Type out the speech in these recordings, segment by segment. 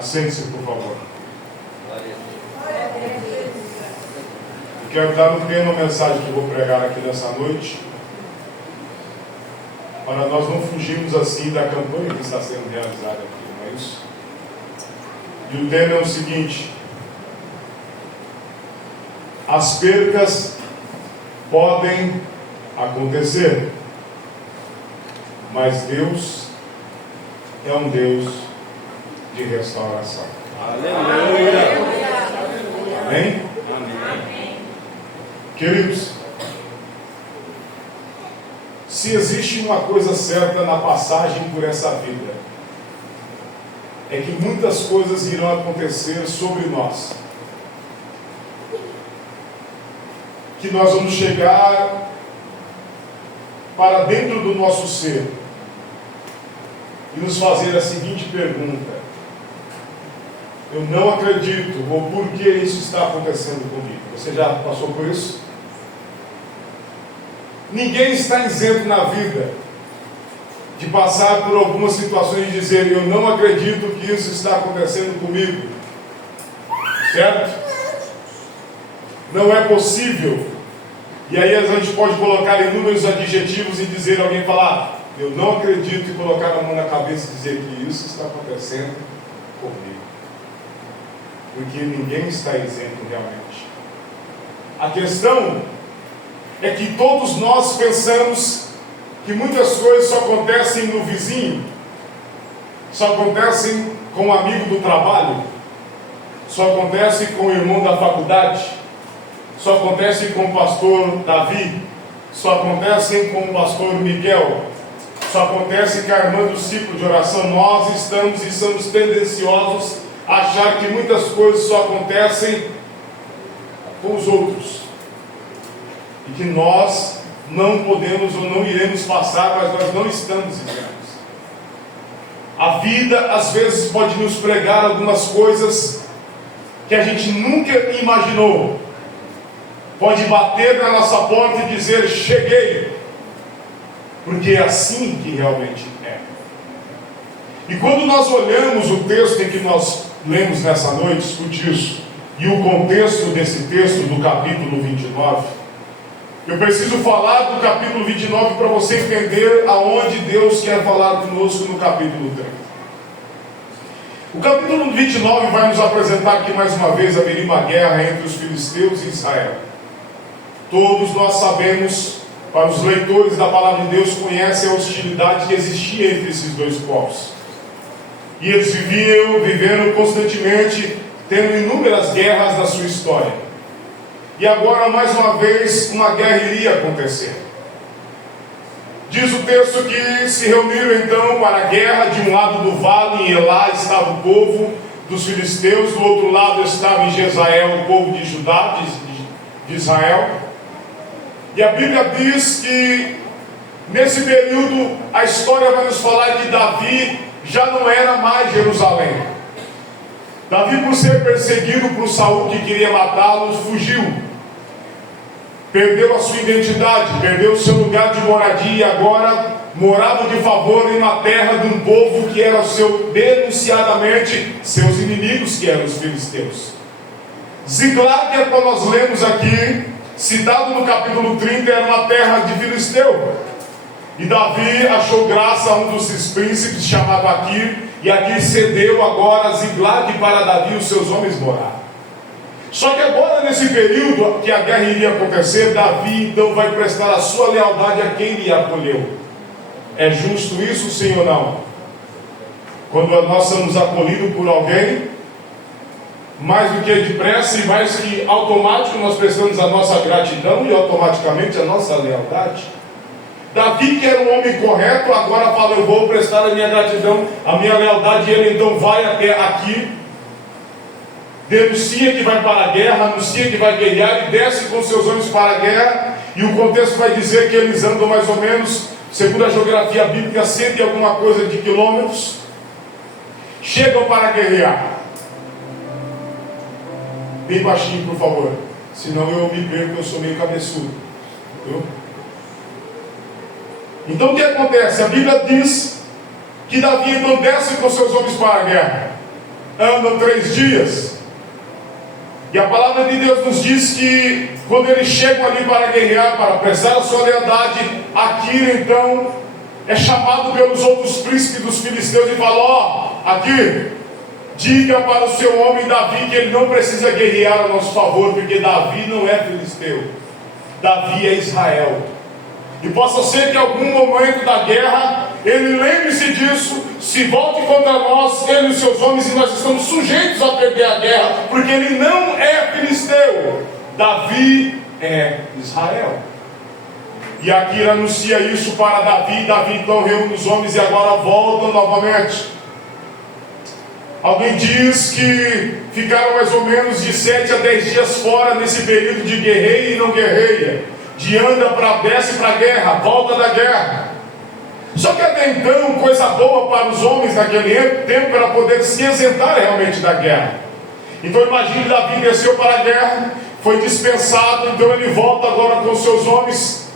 Assente-se, por favor. Eu quero dar um tema, uma mensagem que eu vou pregar aqui nessa noite, para nós não fugirmos assim da campanha que está sendo realizada aqui, não é isso? E o tema é o seguinte: as percas podem acontecer, mas Deus é um Deus de restauração. Aleluia! Amém? Amém. Queridos, se existe uma coisa certa na passagem por essa vida, é que muitas coisas irão acontecer sobre nós, que nós vamos chegar para dentro do nosso ser e nos fazer a seguinte pergunta: eu não acredito, ou por que isso está acontecendo comigo? Você já passou por isso? Ninguém está isento na vida de passar por algumas situações e dizer: eu não acredito que isso está acontecendo comigo. Certo? Não é possível. E aí a gente pode colocar inúmeros adjetivos e dizer, alguém falar: eu não acredito, e colocar a mão na cabeça e dizer que isso está acontecendo comigo. Porque ninguém está isento realmente. A questão é que todos nós pensamos que muitas coisas só acontecem no vizinho, só acontecem com o amigo do trabalho, só acontece com o irmão da faculdade, só acontece com o pastor Davi, só acontece com o pastor Miguel, só acontece com a irmã do ciclo de oração. Nós estamos e somos tendenciosos a achar que muitas coisas só acontecem com os outros, e que nós não podemos ou não iremos passar, mas nós não estamos isentos. A vida às vezes pode nos pregar algumas coisas que a gente nunca imaginou. Pode bater na nossa porta e dizer: cheguei, porque é assim que realmente é. E quando nós olhamos o texto em que nós lemos nessa noite, escute isso, e o contexto desse texto do capítulo 29, eu preciso falar do capítulo 29 para você entender aonde Deus quer falar conosco no capítulo 30. O capítulo 29 vai nos apresentar que mais uma vez haveria uma guerra entre os filisteus e Israel. Todos nós sabemos, para os leitores da palavra de Deus, conhecem a hostilidade que existia entre esses dois povos. E eles viveram constantemente, tendo inúmeras guerras na sua história. E agora, mais uma vez, uma guerra iria acontecer. Diz o texto que se reuniram então para a guerra. De um lado do vale, em Elá, estava o povo dos filisteus. Do outro lado estava em Jezael o povo de Judá, de Israel. E a Bíblia diz que nesse período a história vai nos falar que Davi já não era mais Jerusalém. Davi, por ser perseguido por Saul, que queria matá-lo, fugiu. Perdeu a sua identidade, perdeu o seu lugar de moradia, e agora morava de favor em uma terra de um povo que era denunciadamente seus inimigos, que eram os filisteus. Ziglag, que nós lemos aqui, citado no capítulo 30, era uma terra de filisteu. E Davi achou graça a um dos príncipes chamado Aquir, e Aquir cedeu agora Ziglag para Davi e os seus homens morar. Só que agora, nesse período que a guerra iria acontecer, Davi então vai prestar a sua lealdade a quem lhe acolheu. É justo isso, sim ou não? Quando nós somos acolhidos por alguém, mais do que depressa e mais que automático, nós prestamos a nossa gratidão e automaticamente a nossa lealdade. Davi, que era um homem correto, agora fala: eu vou prestar a minha gratidão, a minha lealdade. E ele então vai até aqui, denuncia que vai para a guerra, anuncia que vai guerrear e desce com seus homens para a guerra. E o contexto vai dizer que eles andam mais ou menos, segundo a geografia bíblica, 100 e alguma coisa de quilômetros. Chegam para guerrear. Bem baixinho, por favor, senão eu me perco, eu sou meio cabeçudo. Viu? Então o que acontece? A Bíblia diz que Davi então desce com seus homens para a guerra. andam 3 dias. E a palavra de Deus nos diz que quando eles chegam ali para guerrear, para prestar a sua lealdade, Aquila então é chamado pelos outros príncipes dos filisteus e fala: ó, aqui, diga para o seu homem Davi que ele não precisa guerrear a nosso favor, porque Davi não é filisteu, Davi é Israel. E possa ser que em algum momento da guerra ele lembre-se disso, se volte contra nós, ele e os seus homens, e nós estamos sujeitos a perder a guerra, porque ele não é filisteu, Davi é Israel. E aqui ele anuncia isso para Davi. Davi então reúne os homens e agora voltam novamente. Alguém diz que ficaram mais ou menos de 7 a 10 dias fora nesse período de guerreia e não guerreia, de anda para desce para a guerra, volta da guerra. Só que até então, coisa boa para os homens naquele tempo era poder se isentar realmente da guerra. Então imagine, Davi desceu para a guerra, foi dispensado, então ele volta agora com seus homens.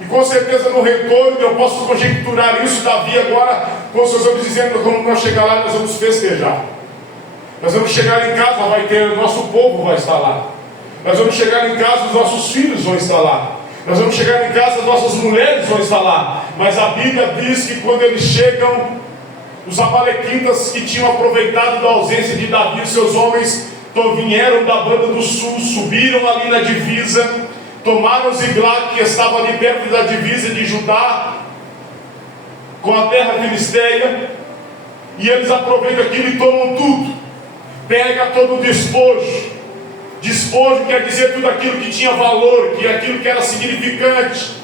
E com certeza no retorno, eu posso conjecturar isso, Davi agora com seus homens dizendo: quando nós chegar lá, nós vamos festejar. Nós vamos chegar em casa, vai ter, o nosso povo vai estar lá. Nós vamos chegar em casa, os nossos filhos vão estar lá. Nós vamos chegar em casa, as nossas mulheres vão estar lá. Mas a Bíblia diz que quando eles chegam, os amalequitas que tinham aproveitado da ausência de Davi e seus homens, vieram da banda do sul, subiram ali na divisa, tomaram Ziglag, que estava ali perto da divisa de Judá, com a terra filisteia, e eles aproveitam aquilo e tomam tudo. Pega todo o despojo. Despojo quer dizer tudo aquilo que tinha valor, que aquilo que era significante.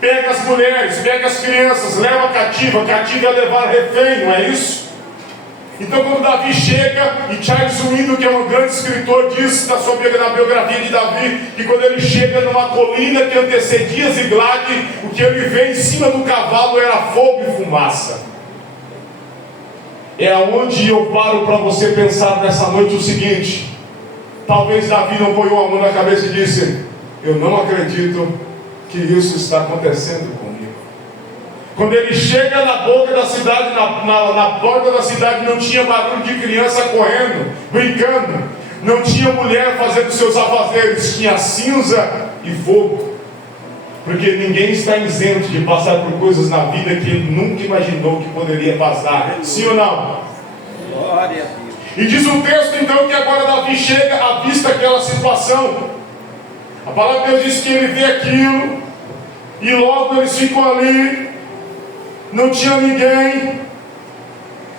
Pega as mulheres, pega as crianças, leva cativa. Cativa é levar refém, não é isso? Então quando Davi chega, e Charles Swindoll, que é um grande escritor, diz na biografia de Davi, que quando ele chega numa colina que antecedia Ziglag, o que ele vê em cima do cavalo era fogo e fumaça. É aonde eu paro para você pensar nessa noite o seguinte: talvez Davi não põe uma mão na cabeça e disse: eu não acredito que isso está acontecendo comigo. Quando ele chega na boca da cidade, na porta da cidade, não tinha barulho de criança correndo, brincando, não tinha mulher fazendo seus afazeres, tinha cinza e fogo. Porque ninguém está isento de passar por coisas na vida que ele nunca imaginou que poderia passar. Sim ou não? Glória a Deus. E diz o texto então que agora Davi chega, avista aquela situação. A palavra de Deus diz que ele vê aquilo, e logo eles ficam ali, não tinha ninguém.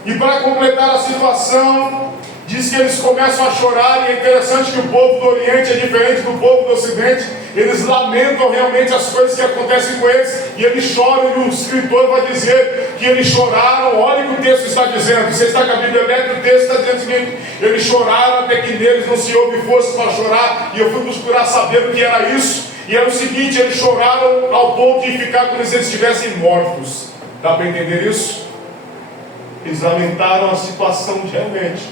E para completar a situação, diz que eles começam a chorar. E é interessante que o povo do Oriente é diferente do povo do Ocidente. Eles lamentam realmente as coisas que acontecem com eles, e eles choram, e o escritor vai dizer que eles choraram. Olha o que o texto está dizendo. Você está com a Bíblia aberta, o texto está dizendo o seguinte: eles choraram até que neles não se houve força para chorar. E eu fui procurar saber o que era isso, e era o seguinte: eles choraram ao ponto de ficar como se eles estivessem mortos. Dá para entender isso? Eles lamentaram a situação realmente.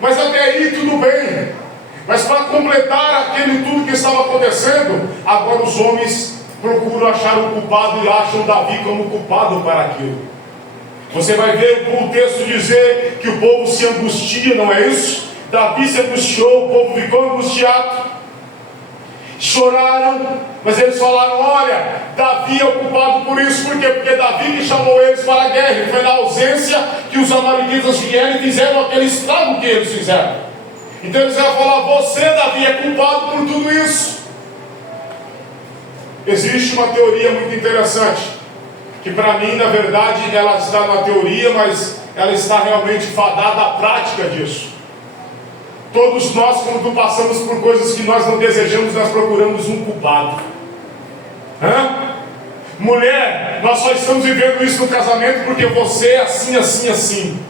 Mas até aí tudo bem. Mas para completar aquele tudo que estava acontecendo, agora os homens procuram achar um culpado e acham Davi como culpado para aquilo. Você vai ver o texto dizer que o povo se angustia, não é isso? Davi se angustiou, o povo ficou angustiado. Choraram, mas eles falaram: olha, Davi é o culpado por isso. Por quê? Porque Davi que chamou eles para a guerra. E foi na ausência que os amalequitas vieram e fizeram aquele estrago que eles fizeram. Então eles vão falar: você, Davi, é culpado por tudo isso. Existe uma teoria muito interessante, que para mim, na verdade, ela está na teoria, mas ela está realmente fadada à prática disso. Todos nós, quando passamos por coisas que nós não desejamos, nós procuramos um culpado. Mulher, nós só estamos vivendo isso no casamento porque você é assim, assim, assim.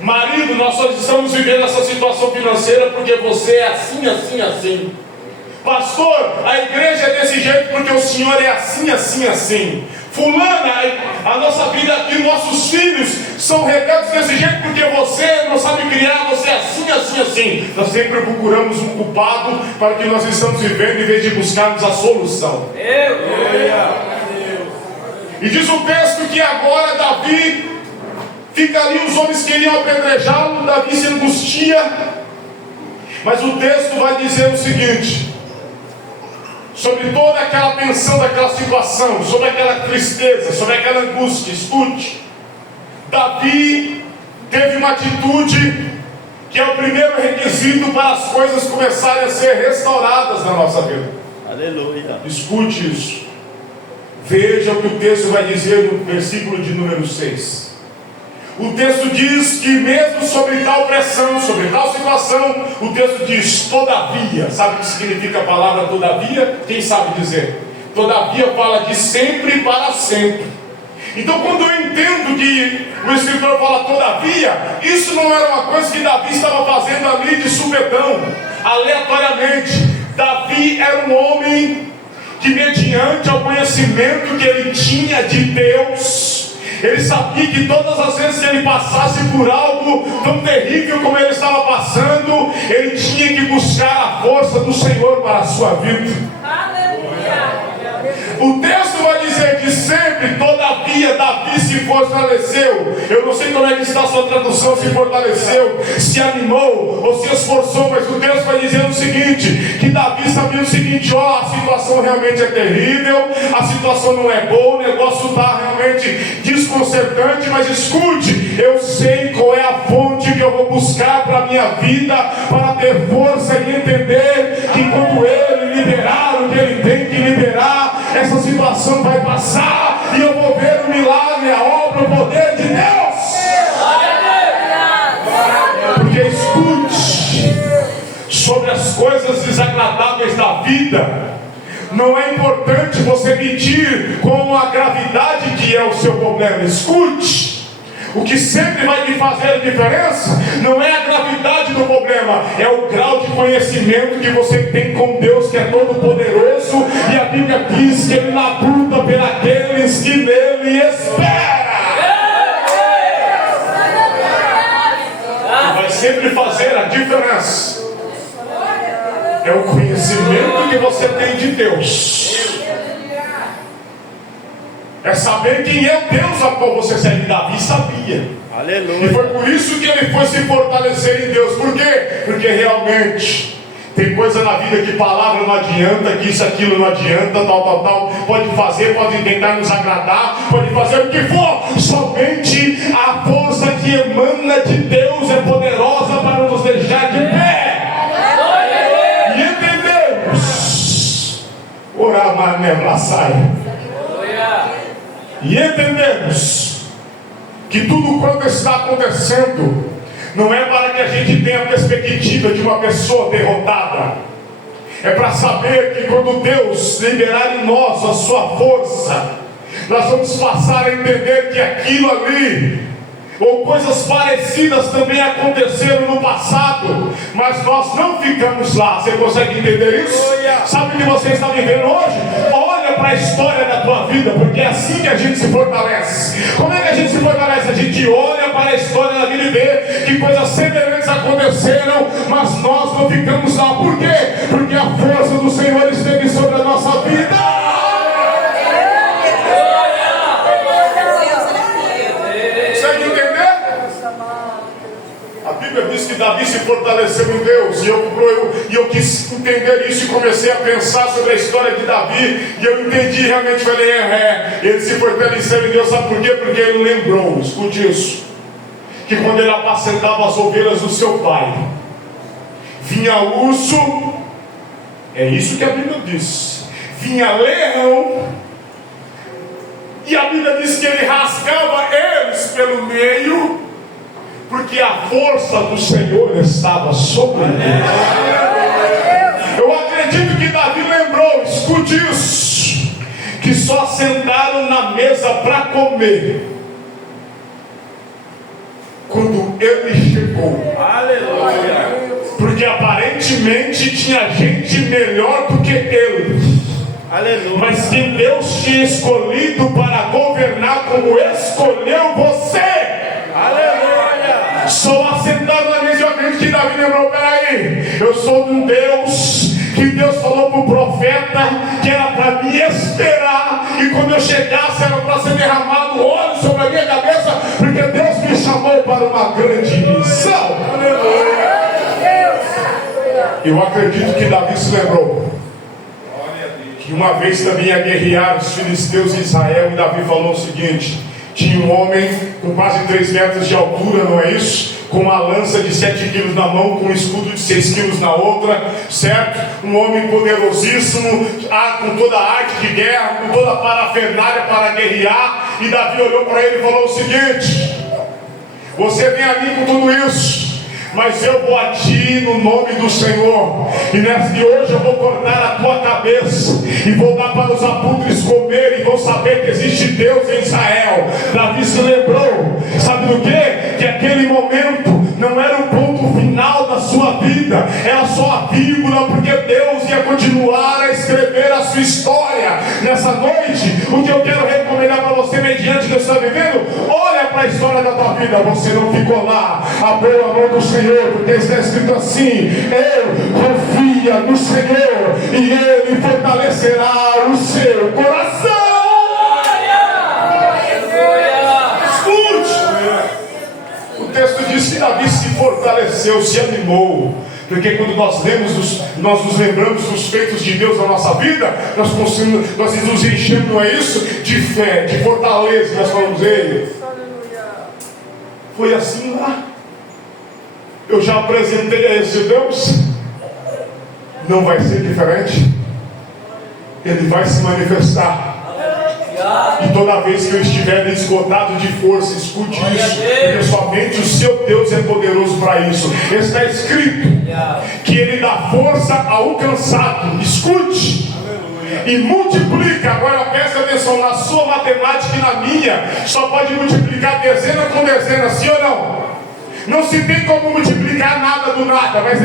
Marido, nós só estamos vivendo essa situação financeira porque você é assim, assim, assim. Pastor, a igreja é desse jeito porque o senhor é assim, assim, assim. Fulana, a nossa vida aqui, nossos filhos são regados desse jeito porque você não sabe criar, você é assim, assim, assim. Nós sempre procuramos um culpado para que nós estamos vivendo em vez de buscarmos a solução. E diz o texto que agora Davi Fica ali, os homens queriam apedrejá-lo, Davi se angustia. Mas o texto vai dizer o seguinte: sobre toda aquela tensão daquela situação, sobre aquela tristeza, sobre aquela angústia, escute, Davi teve uma atitude que é o primeiro requisito para as coisas começarem a ser restauradas na nossa vida. Aleluia. Escute isso. Veja o que o texto vai dizer no versículo de número 6. O texto diz que mesmo sobre tal pressão, sobre tal situação, o texto diz todavia. Sabe o que significa a palavra todavia? Quem sabe dizer? Todavia fala de sempre e para sempre. Então, quando eu entendo que o escritor fala todavia, isso não era uma coisa que Davi estava fazendo ali de supetão, aleatoriamente. Davi era um homem que, mediante o conhecimento que ele tinha de Deus, ele sabia que todas as vezes que ele passasse por algo tão terrível como ele estava passando, ele tinha que buscar a força do Senhor para a sua vida. Aleluia. O texto vai dizer que sempre, todavia, Davi se fortaleceu. Eu não sei como é que está a sua tradução, se fortaleceu, se animou ou se esforçou, mas o texto vai dizer o seguinte: que Davi sabia o seguinte: ó, a situação realmente é terrível, a situação não é boa, o negócio está realmente desconcertante, mas escute, eu sei qual é a fonte que eu vou buscar para a minha vida, para ter força e entender que quando ele liberar o que ele tem que liberar, essa situação vai passar e eu vou ver o milagre, a obra, o poder de Deus. Porque escute, sobre as coisas desagradáveis da vida, não é importante você medir com a gravidade que é o seu problema. Escute, o que sempre vai lhe fazer a diferença não é a gravidade do problema, é o grau de conhecimento que você tem com Deus, que é todo poderoso, e a Bíblia diz que Ele labuta pelos que nele esperam. Vai sempre fazer a diferença é o conhecimento que você tem de Deus, é saber quem é o Deus a qual você serve. Davi sabia. Aleluia. E foi por isso que ele foi se fortalecer em Deus. Por quê? Porque realmente tem coisa na vida que palavra não adianta, que isso, aquilo não adianta, tal. Pode fazer, pode tentar nos agradar, pode fazer o que for. Somente a força que emana de Deus é poderosa para nos deixar de pé. E entendemos. E entendemos que tudo quanto está acontecendo não é para que a gente tenha a perspectiva de uma pessoa derrotada. É para saber que quando Deus liberar em nós a sua força, nós vamos passar a entender que aquilo ali, ou coisas parecidas também aconteceram no passado, mas nós não ficamos lá. Você consegue entender isso? Sabe o que você está vivendo hoje? Olha para a história da tua vida, porque é assim que a gente se fortalece. Como é que a gente se fortalece? A gente olha para a história da vida e vê que coisas semelhantes aconteceram, mas nós não ficamos lá. Por quê? Porque a força do Senhor esteve sobre a nossa vida. A Bíblia diz que Davi se fortaleceu em Deus, e eu quis entender isso e comecei a pensar sobre a história de Davi, e eu entendi, realmente falei, ele se fortaleceu em Deus. Sabe por quê? Porque ele lembrou, escute isso, que quando ele apacentava as ovelhas do seu pai, vinha urso, é isso que a Bíblia diz, vinha leão, e a Bíblia diz que ele rasgava eles pelo meio, porque a força do Senhor estava sobre ele. Eu acredito que Davi lembrou, escute isso, que só sentaram na mesa para comer quando ele chegou. Aleluia. Porque aparentemente tinha gente melhor do que ele. Aleluia. Mas que Deus tinha escolhido para governar como escolheu você. Aleluia. Sou assentado na mesa. Eu acredito que Davi lembrou: peraí, eu sou de um Deus que Deus falou para o profeta que era para me esperar, e quando eu chegasse era para ser derramado óleo sobre a minha cabeça, porque Deus me chamou para uma grande missão. Eu acredito que Davi se lembrou que uma vez também ia guerrear os filisteus em Israel, e Davi falou o seguinte: tinha um homem com quase 3 metros de altura, não é isso? Com uma lança de 7 quilos na mão, com um escudo de 6 quilos na outra, certo? Um homem poderosíssimo, com toda a arte de guerra, com toda a parafernália para guerrear. E Davi olhou para ele e falou o seguinte: você vem a mim com tudo isso, mas eu vou a ti no nome do Senhor, e hoje eu vou cortar a tua cabeça e vou dar para os abutres comer, e vão saber que existe Deus em Israel. Davi se lembrou, sabe do que? Que aquele momento não era o ponto final da sua vida, era só a vírgula, porque Deus ia continuar a escrever a sua história. Nessa noite, o que eu quero recomendar para você, mediante o que você está vivendo, olha para a história da tua vida. Você não ficou lá, abriu a mão do Senhor, porque está escrito assim: eu confia no Senhor e Ele fortalecerá o seu coração. O texto diz que Davi se fortaleceu, se animou, porque quando nós nos lembramos dos feitos de Deus na nossa vida, nós nos enchemos, não é isso? De fé, de fortaleza. Nós falamos: ei, foi assim lá, eu já apresentei a esse Deus, não vai ser diferente, Ele vai se manifestar. E toda vez que eu estiver esgotado de força, escute isso, porque somente o seu Deus é poderoso para isso. Está escrito que Ele dá força ao cansado. Escute e multiplica. Agora preste atenção, na sua matemática e na minha, só pode multiplicar dezena com dezena, sim ou não? Não se tem como multiplicar nada do nada, mas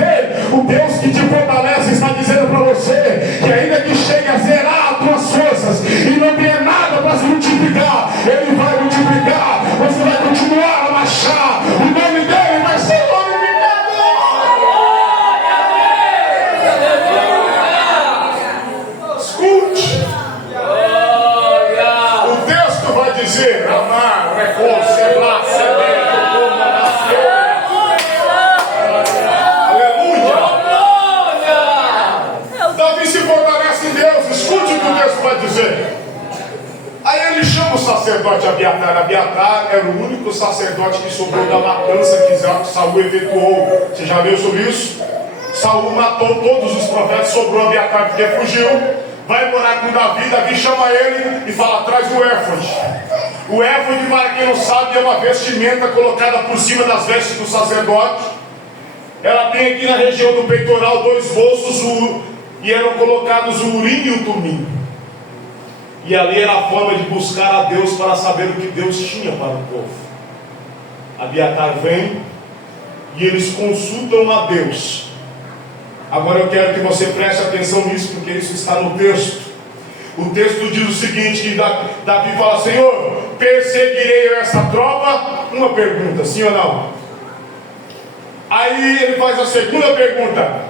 o Deus que te fortalece está dizendo para você que ainda que chegue a zerar as tuas forças e não tenha nada para se multiplicar, Ele vai multiplicar. Você vai continuar a marchar, o nome dele vai ser glorificado. Escute, o texto vai dizer: amar, reforço, vai dizer. Aí ele chama o sacerdote Abiatar. Abiatar era o único sacerdote que sobrou da matança que Saul efetuou. Você já viu sobre isso? Saul matou todos os profetas, sobrou Abiatar porque fugiu. Vai morar com Davi. Davi chama ele e fala: traz o éfode. O éfode, para quem não sabe, é uma vestimenta colocada por cima das vestes do sacerdote. Ela tem aqui na região do peitoral 2 bolsos, e eram colocados o urim e o tumim. E ali era a forma de buscar a Deus para saber o que Deus tinha para o povo. Abiatar vem e eles consultam a Deus. Agora eu quero que você preste atenção nisso, porque isso está no texto. O texto diz o seguinte, que Davi fala: Senhor, perseguirei eu essa tropa? Uma pergunta, sim ou não? Aí ele faz a segunda pergunta: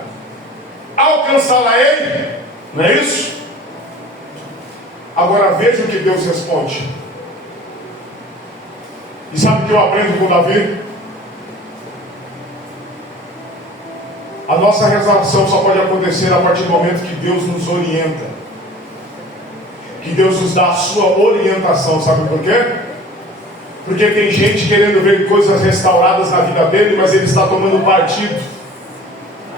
alcançá-la-ei? Não é isso? Agora veja o que Deus responde. E sabe o que eu aprendo com Davi? A nossa realização só pode acontecer a partir do momento que Deus nos orienta, que Deus nos dá a sua orientação. Sabe por quê? Porque tem gente querendo ver coisas restauradas na vida dele, mas ele está tomando partido.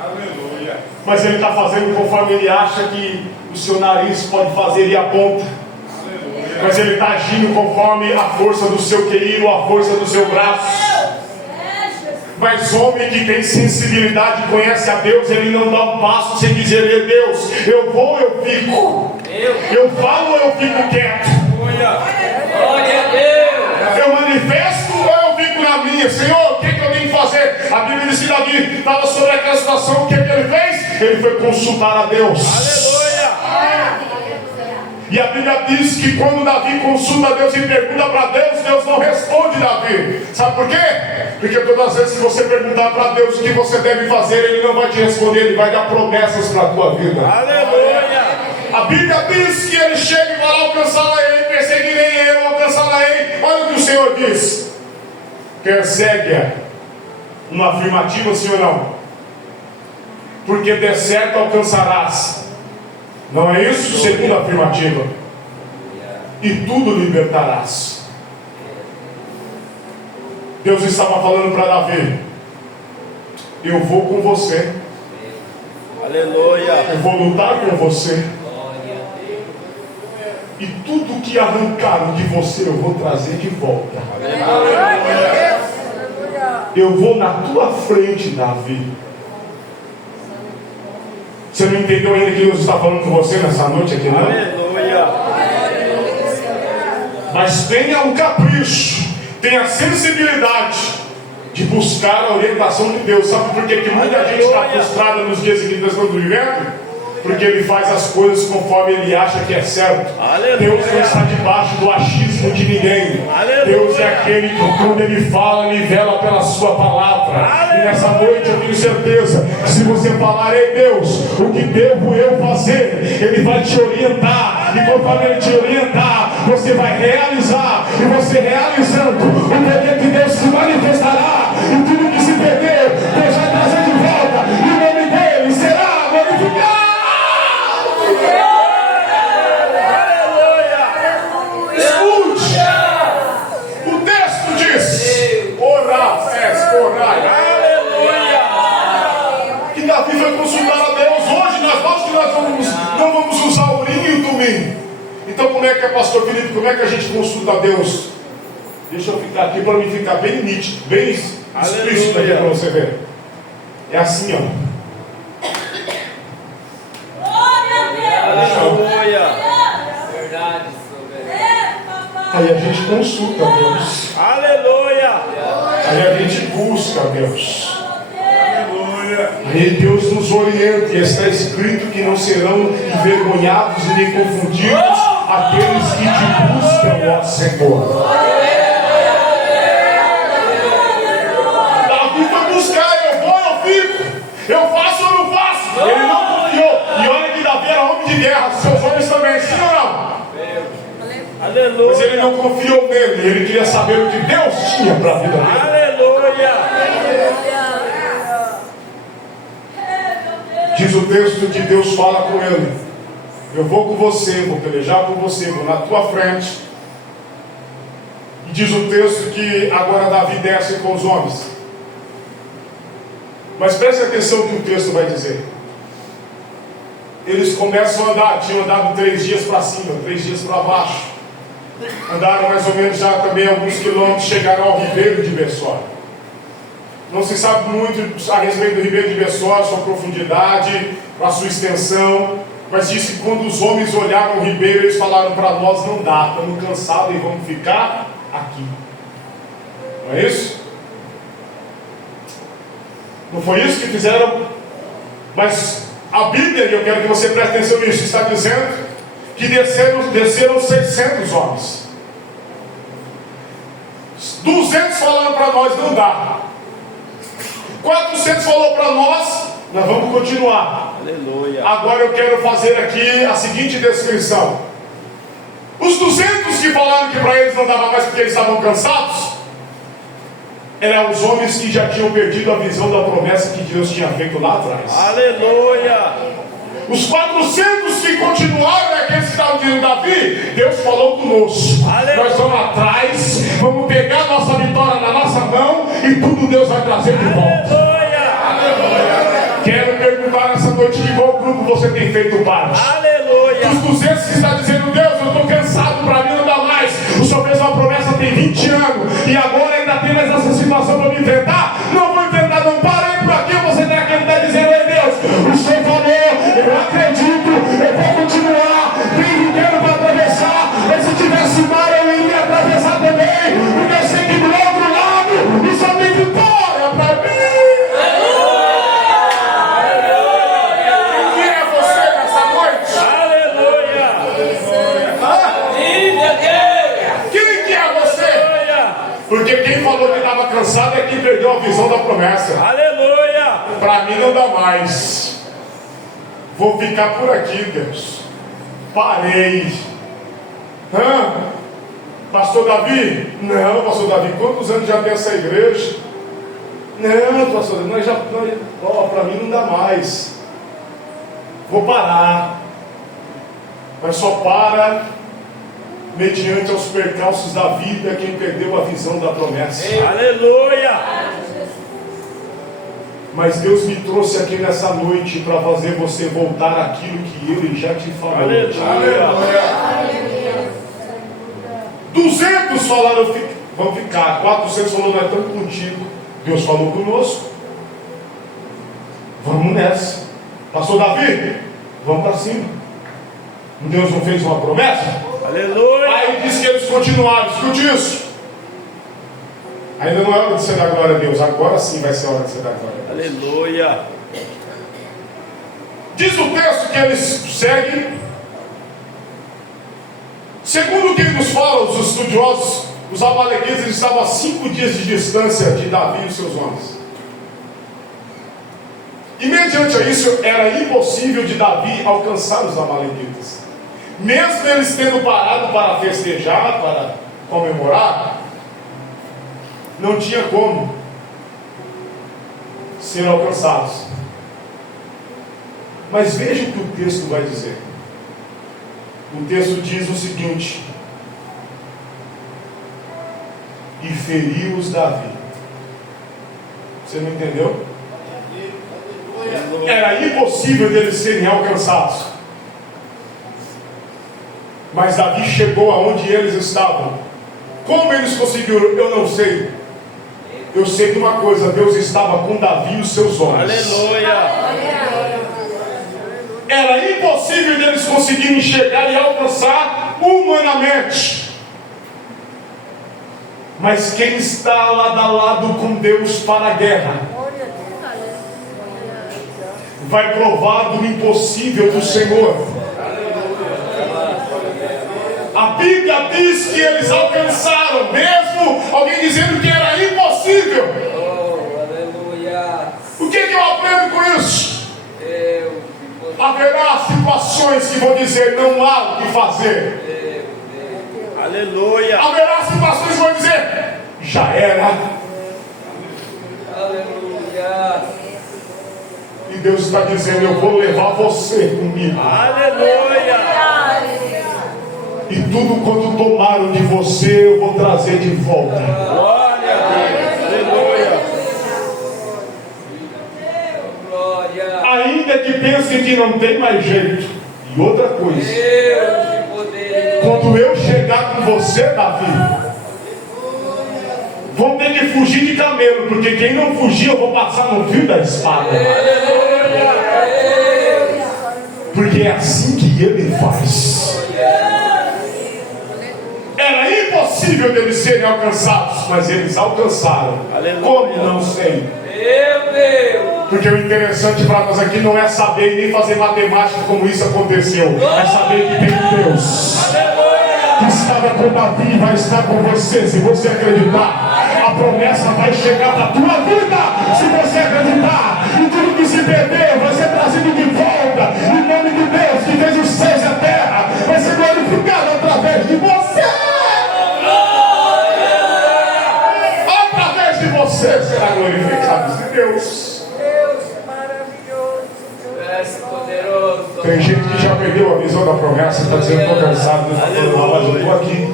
Aleluia. Mas ele está fazendo conforme ele acha que o seu nariz pode fazer e aponta. Aleluia. Mas ele está agindo conforme a força do seu QI ou a força do seu braço. Mas homem que tem sensibilidade e conhece a Deus, ele não dá um passo sem dizer: Deus, eu vou, eu fico. Eu falo ou eu fico quieto? Eu manifesto ou eu fico na minha? Senhor, o que eu tenho que fazer? A Bíblia diz que Davi estava sobre aquela situação. O que ele fez? Ele foi consultar a Deus. Aleluia! E a Bíblia diz que quando Davi consulta a Deus e pergunta para Deus, Deus não responde Davi. Sabe por quê? Porque todas as vezes que você perguntar para Deus o que você deve fazer, Ele não vai te responder, Ele vai dar promessas para a tua vida. Aleluia! A Bíblia diz que Ele chega e vai alcançá-la-ei, perseguirei eu, alcançá-la-ei. Olha o que o Senhor diz: Persegue-a. Uma afirmativa, sim ou não? Porque der certo alcançarás. Não é isso? Segunda afirmativa. E tudo libertarás. Deus estava falando para Davi: eu vou com você. Aleluia. Eu vou lutar com você. E tudo que arrancaram de você eu vou trazer de volta. Eu vou na tua frente, Davi. Você não entendeu ainda que Deus está falando com você nessa noite aqui, não? Aleluia. Mas tenha um capricho, tenha a sensibilidade de buscar a orientação de Deus. Sabe por que muita gente está frustrada nos dias em que nós estamos vivendo? Porque ele faz as coisas conforme ele acha que é certo. Aleluia. Deus não está debaixo do achismo de ninguém. Aleluia. Deus é aquele que, quando ele fala, ele vela pela sua palavra. Aleluia. E nessa noite eu tenho certeza que se você falar: ei Deus, o que devo eu fazer? Ele vai te orientar. E conforme ele te orientar, você vai realizar. E você realizando, o poder de Deus se manifestará. E tudo que se perdeu, Deus vai trazer de volta. E o nome dele será glorificado. Escute! O texto diz: orai. Aleluia. Que Davi foi consultar a Deus. Hoje nós não vamos usar o urim e o tumim. Então como é que é, pastor Felipe? Como é que a gente consulta a Deus? Deixa eu ficar aqui para me ficar bem nítido, bem explícito aqui para você ver. É assim, ó. Aleluia. Verdade, Aí a gente consulta a Deus. Aleluia. Aí a gente busca a Deus. Aí Deus nos orienta. E está escrito que não serão envergonhados e nem confundidos aqueles que te buscam, ó Senhor. Davi foi buscar: eu vou, eu fico, eu faço ou não faço. Ele não confiou. E olha que Davi era homem de guerra. Seus homens também, sim ou não? Aleluia. Mas ele não confiou nele. Ele queria saber o que Deus tinha para a vida dele. Aleluia. Diz o texto que Deus fala com ele: eu vou com você, vou pelejar com você, vou na tua frente. E diz o texto que agora Davi desce com os homens. Mas preste atenção no que o texto vai dizer. Eles começam a andar. Tinham andado 3 dias para cima, 3 dias para baixo. Andaram mais ou menos já também alguns quilômetros. Chegaram ao ribeiro de Bessor. Não se sabe muito a respeito do ribeiro de Bessor, sua profundidade, a sua extensão. Mas diz que quando os homens olharam o ribeiro, eles falaram: para nós não dá, estamos cansados e vamos ficar aqui. Não é isso? Não foi isso que fizeram? Mas a Bíblia, e eu quero que você preste atenção nisso, está dizendo que desceram 600 homens. 200 falaram: para nós não dá. 400 falou: para nós vamos continuar. Aleluia. Agora eu quero fazer aqui a seguinte descrição. Os 200 que falaram que para eles não dava mais porque eles estavam cansados, eram os homens que já tinham perdido a visão da promessa que Deus tinha feito lá atrás. Aleluia. Os 400 que continuaram, aqueles que estavam dizendo: Davi, Deus falou conosco. Aleluia. Nós vamos atrás, vamos pegar a nossa vitória na nossa mão e tudo Deus vai trazer de volta. Aleluia. Quero perguntar nessa noite: de qual grupo você tem feito parte? Aleluia. Dos 200 que está dizendo: Deus, eu estou cansado, para mim não dá mais. O Senhor fez uma promessa tem 20 anos e agora ainda tem mais essa situação para me enfrentar. Não vou enfrentar, não. Parei por aqui. Você tem aquele que está dizendo: ei Deus, o Senhor falou, eu acredito, eu vou continuar. Tem ribeiro para atravessar, mas se tivesse mar eu iria atravessar também, porque eu sei que do outro lado isso é vitória para mim. Quem é você nessa noite? Aleluia. Quem que é você? Porque quem falou que estava cansado é quem perdeu a visão da promessa. Aleluia. Para mim não dá mais. Vou ficar por aqui, Deus. Parei. Pastor Davi? Não, pastor Davi, quantos anos já tem essa igreja? Não, pastor Davi, para mim não dá mais. Vou parar. Mas só para mediante aos percalços da vida quem perdeu a visão da promessa. Aleluia! Mas Deus me trouxe aqui nessa noite para fazer você voltar àquilo que Ele já te falou. Aleluia! 200 falaram, vão ficar. 400 falaram, nós estamos contigo. Deus falou conosco. Vamos nessa. Pastor Davi, vamos para cima. Deus não fez uma promessa? Aleluia! Aí diz que eles continuaram. Escute isso. Ainda não é hora de você dar glória a Deus. Agora sim vai ser hora de você dar glória a Deus. Aleluia! Diz o texto que eles seguem. Segundo quem nos fala, os estudiosos, os amalequitas estavam a 5 dias de distância de Davi e os seus homens. E mediante a isso, era impossível de Davi alcançar os amalequitas. Mesmo eles tendo parado para festejar, para comemorar, não tinha como ser alcançados. Mas veja o que o texto vai dizer. O texto diz o seguinte: e feriu-os Davi. Você não entendeu? Era impossível deles serem alcançados. Mas Davi chegou aonde eles estavam. Como eles conseguiram? Eu não sei. Eu sei de uma coisa: Deus estava com Davi e os seus homens. Aleluia! Era impossível deles conseguirem chegar e alcançar humanamente. Mas quem está lado a lado com Deus para a guerra vai provar do impossível do Senhor. A Bíblia diz que eles alcançaram, mesmo alguém dizendo que era impossível. O que eu aprendo com isso? Haverá situações que vou dizer não há o que fazer. Aleluia! Haverá situações que vou dizer já era. Aleluia! E Deus está dizendo: eu vou levar você comigo. Aleluia! E tudo quanto tomaram de você eu vou trazer de volta. Glória a Deus! Aleluia! Glória! Ainda que pensem que não tem mais jeito. E outra coisa, Deus de poder! quando eu chegar com você, Davi, vão ter que fugir de camelo, porque quem não fugir eu vou passar no fio da espada. Porque é assim que ele faz. Era impossível deles serem alcançados, mas eles alcançaram. Aleluia. Como? Não sei. Meu Deus! Porque o interessante para nós aqui não é saber e nem fazer matemática como isso aconteceu. É saber que tem Deus que estava com Davi e vai estar com você. Se você acreditar, a promessa vai chegar para a tua vida. Se você acreditar, e tudo que se perdeu vai ser trazido de volta. Em nome de Deus que fez os céus e a terra, vai ser glorificado através de você. Através de você será glorificado de Deus. Deus maravilhoso! És poderoso! Tem gente que já perdeu a visão da promessa e está dizendo: estou cansado, Deus está falando, não, mas eu estou aqui.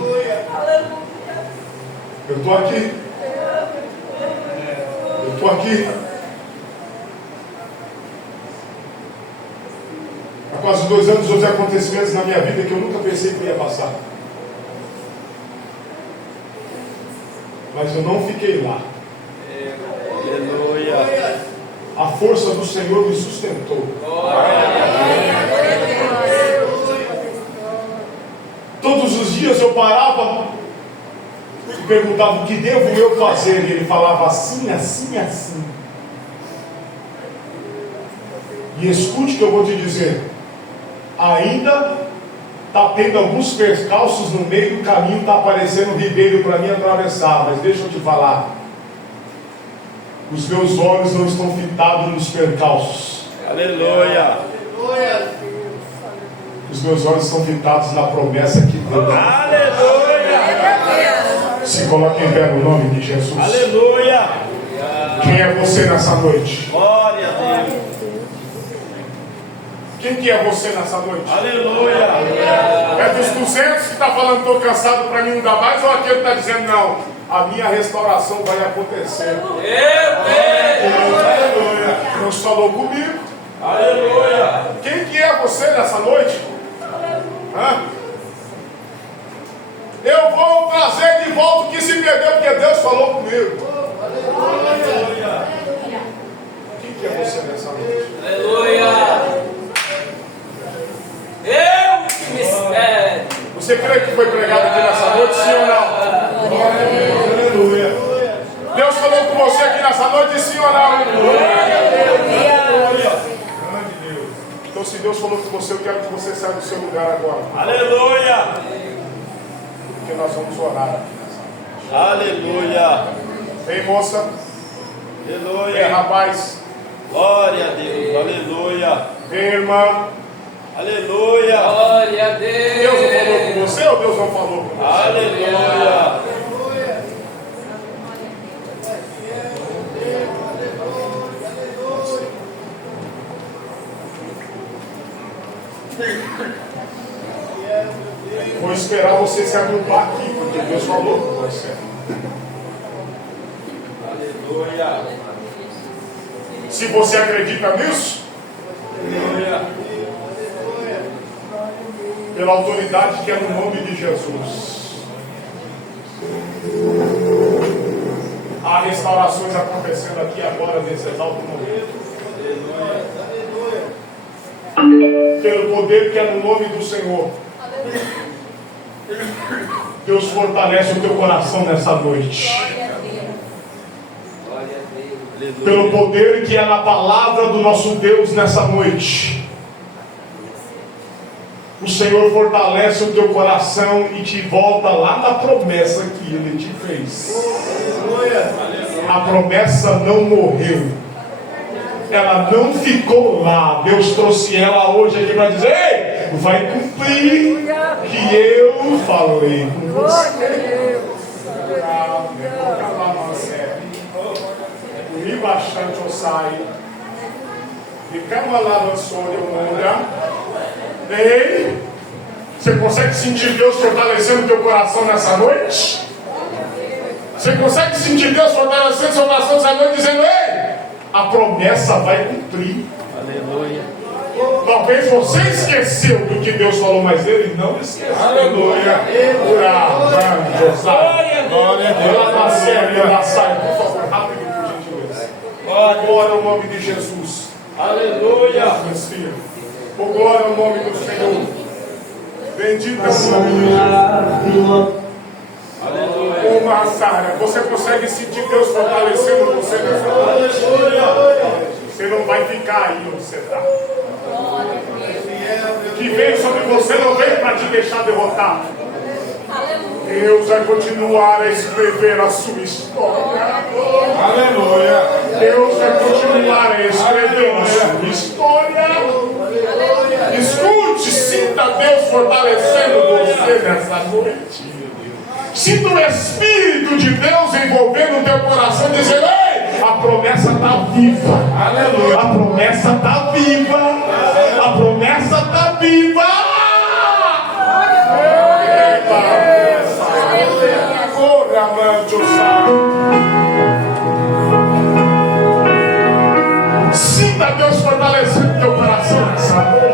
Eu estou aqui. Eu estou aqui. Há quase 2 anos houve acontecimentos na minha vida que eu nunca pensei que ia passar. Mas eu não fiquei lá. Aleluia! A força do Senhor me sustentou. Todos os dias eu parava e perguntava: o que devo eu fazer? E ele falava assim, assim, assim. E escute o que eu vou te dizer. Ainda está tendo alguns percalços no meio do caminho, está aparecendo um ribeiro para mim atravessar. Mas deixa eu te falar, os meus olhos não estão fitados nos percalços. Aleluia! Os meus olhos estão fitados na promessa que Deus. Aleluia! Se coloque em pé no nome de Jesus. Aleluia. Quem é você nessa noite? Glória a Deus. Quem que é você nessa noite? Aleluia. É dos 200 que está falando, estou cansado, para mim não dá mais, ou aquele que está dizendo, não, a minha restauração vai acontecer. Aleluia. Deus falou comigo. Aleluia. Quem que é você nessa noite? Hã? Eu vou trazer de volta o que se perdeu, porque Deus falou comigo. Aleluia. Quem que é você nessa noite? Aleluia. Eu que me espere. Você crê que foi pregado aqui nessa noite, sim ou não? Aleluia. Deus falou com você aqui nessa noite, sim ou não? Aleluia. Grande Deus. Então, se Deus falou com você, eu quero que você saia do seu lugar agora. Aleluia. Porque nós vamos orar aqui nessa noite. Aleluia. Vem, moça. Vem, Aleluia. rapaz. Glória a Deus. Aleluia. Vem, irmã. Aleluia. Glória a Deus não falou com Deus. você ou Deus não falou com você? Aleluia. Vou esperar você se agrupar aqui, porque Deus falou com você. Aleluia. Se você acredita nisso, Aleluia. pela autoridade que é no nome de Jesus, há restaurações acontecendo aqui agora nesse exato momento. Pelo poder que é no nome do Senhor, Deus fortalece o teu coração nessa noite. Glória a Deus. Pelo poder que é na palavra do nosso Deus nessa noite, o Senhor fortalece o teu coração e te volta lá na promessa que Ele te fez. A promessa não morreu, ela não ficou lá. Deus trouxe ela hoje aqui para dizer: ei, vai cumprir o que eu falei com você. E bastante eu saio. E calma lá no sonho, ei, você consegue sentir Deus fortalecendo o teu coração nessa noite? Você consegue sentir Deus fortalecendo o seu coração nessa noite, dizendo: ei, a promessa vai cumprir. Aleluia. Talvez você esqueceu do que Deus falou, mas Ele não esqueceu. Aleluia. Glória a Deus. Lá na série, na saia, por favor, rápido, por gentileza. Glória ao nome de Jesus. Aleluia. Respira. Oh, glória ao nome do Senhor. Bendito é o nome de Jesus. Aleluia. Oh, Massara, você consegue sentir Deus fortalecendo você nessa noite? Aleluia. Você não vai ficar aí onde você está. O que veio sobre você não veio para te deixar derrotado. Deus vai continuar a escrever a sua história. Aleluia. Deus vai continuar a escrever a sua história. Escute, sinta Deus fortalecendo você nessa noite. Sinta o Espírito de Deus envolvendo o teu coração, dizendo: ei, a promessa está viva. Aleluia. A promessa está viva. A promessa está viva. Sinta Deus fortalecendo o teu coração nessa noite.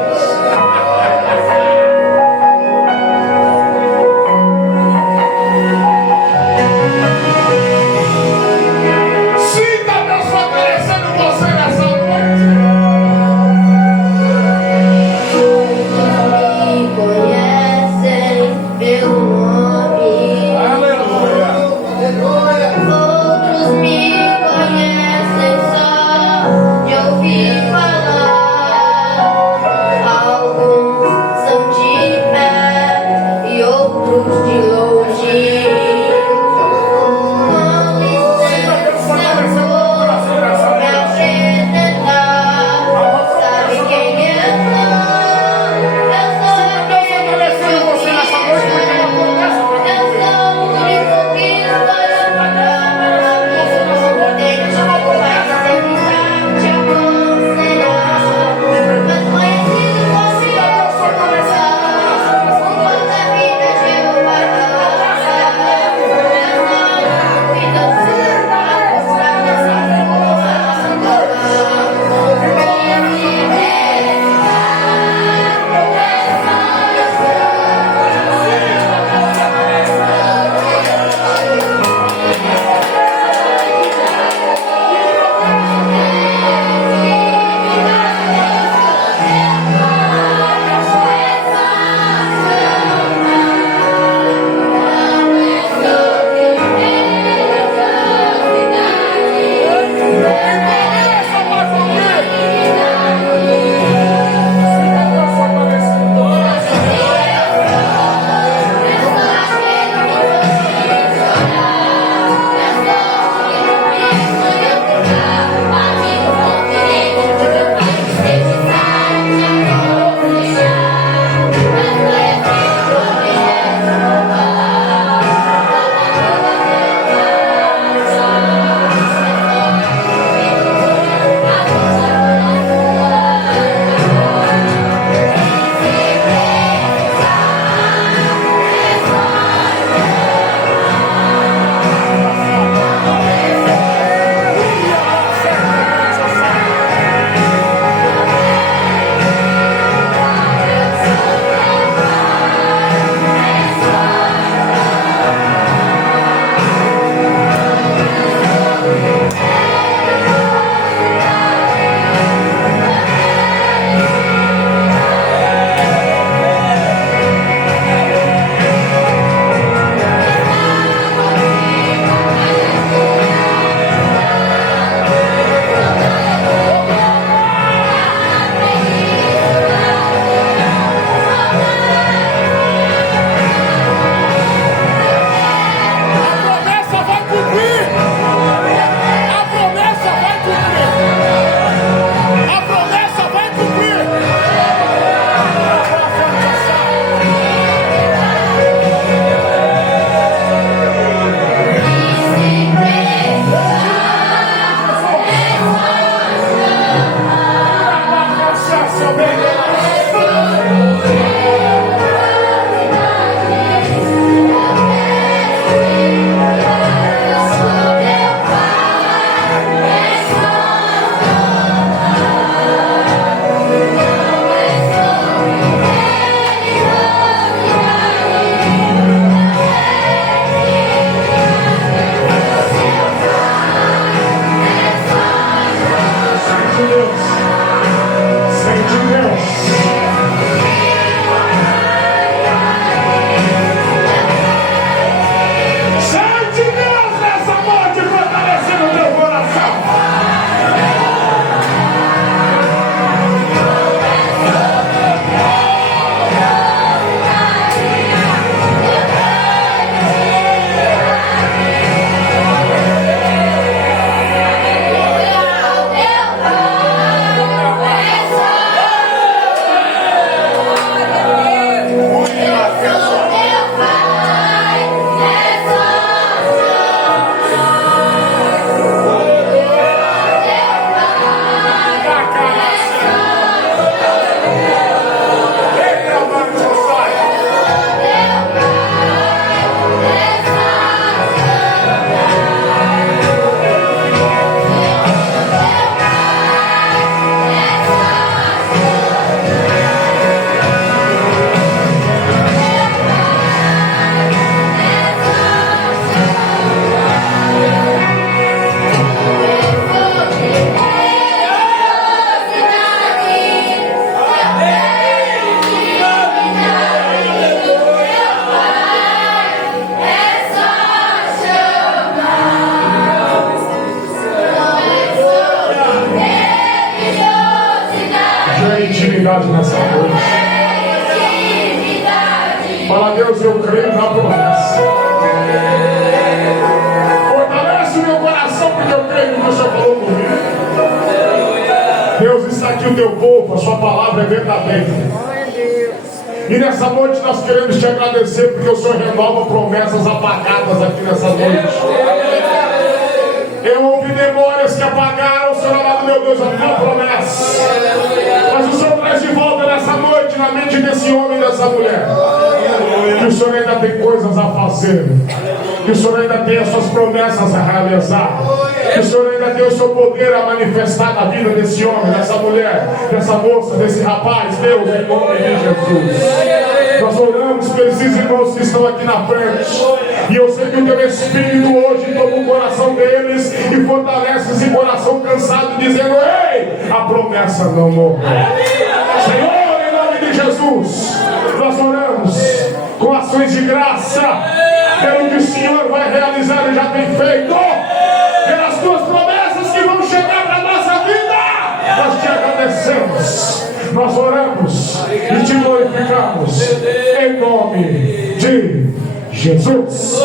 Outros me conhecem só de ouvir falar. intimidade nessa noite. Fala, Deus, eu creio na promessa. Fortalece o meu coração, porque eu creio no que o Senhor falou comigo. Deus, está aqui o teu povo, a sua palavra é verdadeira. E nessa noite nós queremos te agradecer, porque o Senhor renova promessas apagadas aqui nessa noite. Eu ouvi memórias que apagaram, Senhor amado meu Deus, a tua promessa. Mas o Senhor traz de volta nessa noite na mente desse homem e dessa mulher. Que o Senhor ainda tem coisas a fazer. Que o Senhor ainda tem as suas promessas a realizar. Que o Senhor ainda tem o seu poder a manifestar na vida desse homem, dessa mulher, dessa moça, desse rapaz. Deus, em nome de Jesus. Nós oramos por esses irmãos que estão aqui na frente. E eu sei que o teu Espírito hoje toma o coração deles e fortalece esse coração cansado, dizendo: ei, a promessa não morre. Senhor, em nome de Jesus, nós oramos com ações de graça pelo que o Senhor vai realizar e já tem feito, pelas tuas promessas que vão chegar para a nossa vida. Nós te agradecemos, nós oramos e te glorificamos em nome de Jesus.